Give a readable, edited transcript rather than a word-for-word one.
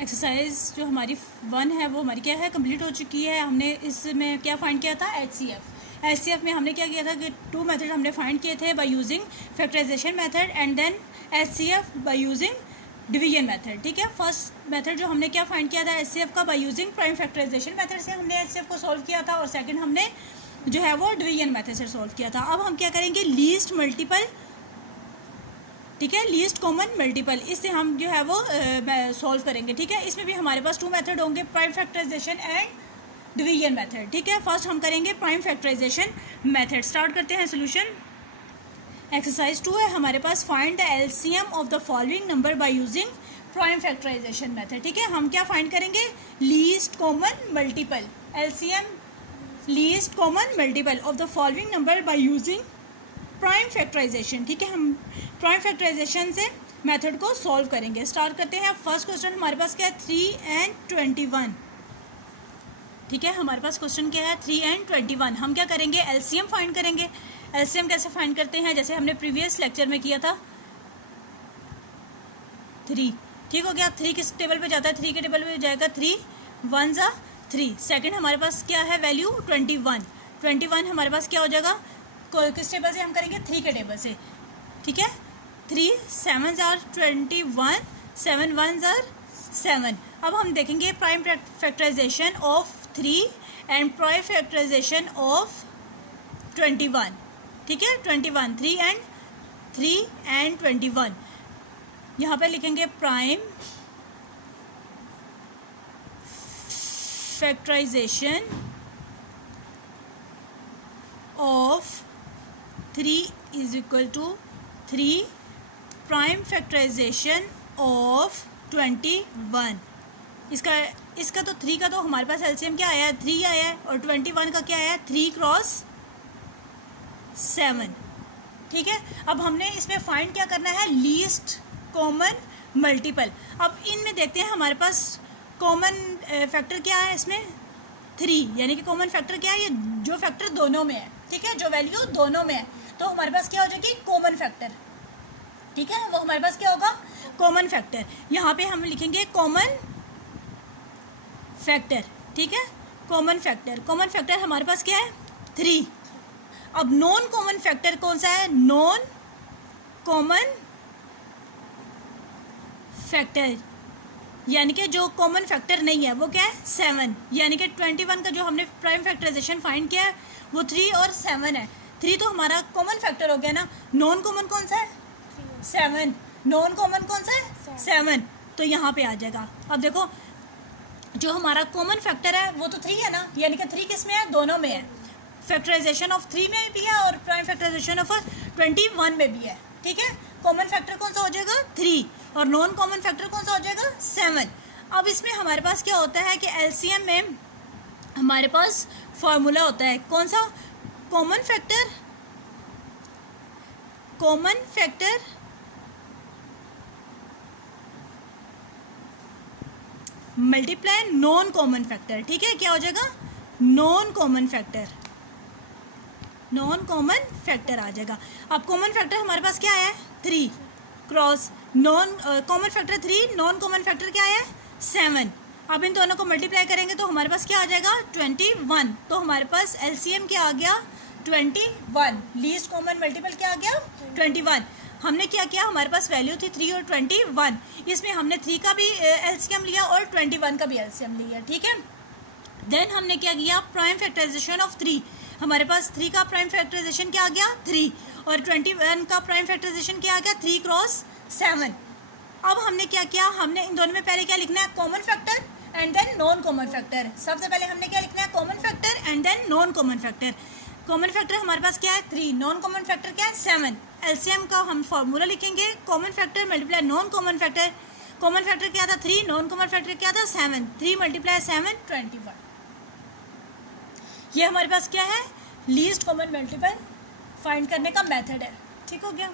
Exercise जो हमारी 1 है वो हमारी क्या है, कंप्लीट हो चुकी है। हमने इसमें क्या फाइंड किया था, HCF में हमने क्या किया था कि 2 मेथड हमने फाइंड किए थे by using factorisation method and then HCF by using division method. ठीक है, फर्स्ट मेथड जो हमने क्या फाइंड किया था HCF का, by using prime factorisation method से हमने HCF को सॉल्व किया था, और सेकंड हमने जो है वो डिवीजन मेथड से सॉल्व किया था। अब हम क्या करेंगे, लीस्ट मल्टीपल, ठीक है, लीस्ट कॉमन मल्टीपल, इससे हम जो है वो सॉल्व करेंगे। ठीक है, इसमें भी हमारे पास 2 मेथड होंगे, prime factorisation and division method. ठीक है, फर्स्ट हम करेंगे प्राइम फैक्टराइजेशन मेथड। स्टार्ट करते हैं सोल्यूशन। एक्सरसाइज 2 है हमारे पास, find the LCM of the following number by using prime factorisation method. ठीक है, हम क्या फाइंड करेंगे, least common multiple, LCM least common multiple of the following number by using prime factorisation. ठीक है, हम प्राइम फैक्टराइजेशन से मेथड को सॉल्व करेंगे। स्टार्ट करते हैं। फर्स्ट क्वेश्चन हमारे पास क्या है, 3 and 21। ठीक है, हमारे पास क्वेश्चन क्या है, 3 and 21। हम क्या करेंगे, एलसीएम फाइंड करेंगे। एलसीएम कैसे फाइंड करते हैं, जैसे हमने प्रीवियस लेक्चर में किया था, 3। ठीक हो गया, 3 किस टेबल पे जाता है, 3 के टेबल पे जाएगा, 3 1 ज़ा 3। सेकेंड हमारे पास क्या है वैल्यू, 21 हमारे पास क्या हो जाएगा, किस टेबल से हम करेंगे, 3 के टेबल से। ठीक है, 3 7 ज़ार 21, 7 1 ज़ार 7। अब हम देखेंगे prime factorisation of 3 and prime factorisation of 21। ठीक है, 21, 3 and 21। यहाँ पे लिखेंगे prime factorisation of 3 is equal to 3 prime factorisation of 21। इसका तो 3 का तो हमारे पास एलसीएम क्या आया है, 3 आया है, और 21 का क्या आया है, 3 क्रॉस 7। ठीक है, अब हमने इसमें फाइंड क्या करना है, लीस्ट कॉमन मल्टीपल। अब इनमें देखते हैं हमारे पास कॉमन फैक्टर क्या है, इसमें 3, यानी कि कॉमन फैक्टर क्या है, ये जो फैक्टर दोनों में है। ठीक है, जो वैल्यू दोनों में है, तो हमारे पास क्या हो जाएगी, कॉमन फैक्टर। ठीक है, वो हमारे पास क्या होगा, कॉमन फैक्टर। यहाँ पे हम लिखेंगे कॉमन फैक्टर। ठीक है, कॉमन फैक्टर हमारे पास क्या है, 3। अब नॉन कॉमन फैक्टर कौन सा है, नॉन कॉमन फैक्टर, यानी कि जो कॉमन फैक्टर नहीं है वो क्या है, 7। यानी कि 21 का जो हमने प्राइम फैक्टराइजेशन फाइंड किया है वो 3 और 7 है। 3 तो हमारा कॉमन फैक्टर हो गया ना, नॉन कॉमन कौन सा है, 7। नॉन कॉमन कौन सा है, 7। तो यहाँ पे आ जाएगा। अब देखो, जो हमारा कॉमन फैक्टर है वो तो 3 है ना, यानी कि 3 किस में है, दोनों में है। फैक्टराइजेशन ऑफ 3 में भी है और प्राइम फैक्टराइजेशन ऑफ 21 में भी है। ठीक है, कॉमन फैक्टर कौन सा हो जाएगा, 3, और नॉन कॉमन फैक्टर कौन सा हो जाएगा, 7। अब इसमें हमारे पास क्या होता है कि एलसीएम में हमारे पास फॉर्मूला होता है, कौन सा, common factor multiply non common factor. ठीक है, क्या हो जाएगा, नॉन कॉमन फैक्टर आ जाएगा। अब कॉमन फैक्टर हमारे पास क्या है, 3 cross non common factor 3, non common factor क्या है, 7। अब इन दोनों को मल्टीप्लाई करेंगे तो हमारे पास क्या आ जाएगा, 21। तो हमारे पास एलसीएम क्या आ गया, 21। लीस्ट कॉमन मल्टीपल क्या आ गया, 21। हमने क्या किया, हमारे पास वैल्यू थी 3 और 21, इसमें हमने 3 का भी एलसीएम लिया और 21 का भी एलसीएम लिया। ठीक है, देन हमने क्या किया, प्राइम फैक्टराइजेशन ऑफ 3। हमारे पास 3 का प्राइम फैक्टराइजेशन क्या आ गया, 3, और 21 का प्राइम फैक्टराइजेशन क्या आ गया, 3 क्रॉस 7। अब हमने क्या किया, हमने इन दोनों में पहले क्या लिखना है, common factor and then non common factor. सबसे पहले हमने क्या लिखना है, common factor and then non common factor. Common factor हमारे पास क्या है, 3, नॉन कॉमन फैक्टर क्या है, 7। एलसीएम का हम फॉर्मूला लिखेंगे, common factor multiply non common factor. Common factor क्या था, 3, नॉन कॉमन फैक्टर क्या था, 7। 3 × 7 21। ये हमारे पास क्या है, लीस्ट कॉमन मल्टीपल फाइंड करने का मेथड है। ठीक हो गया।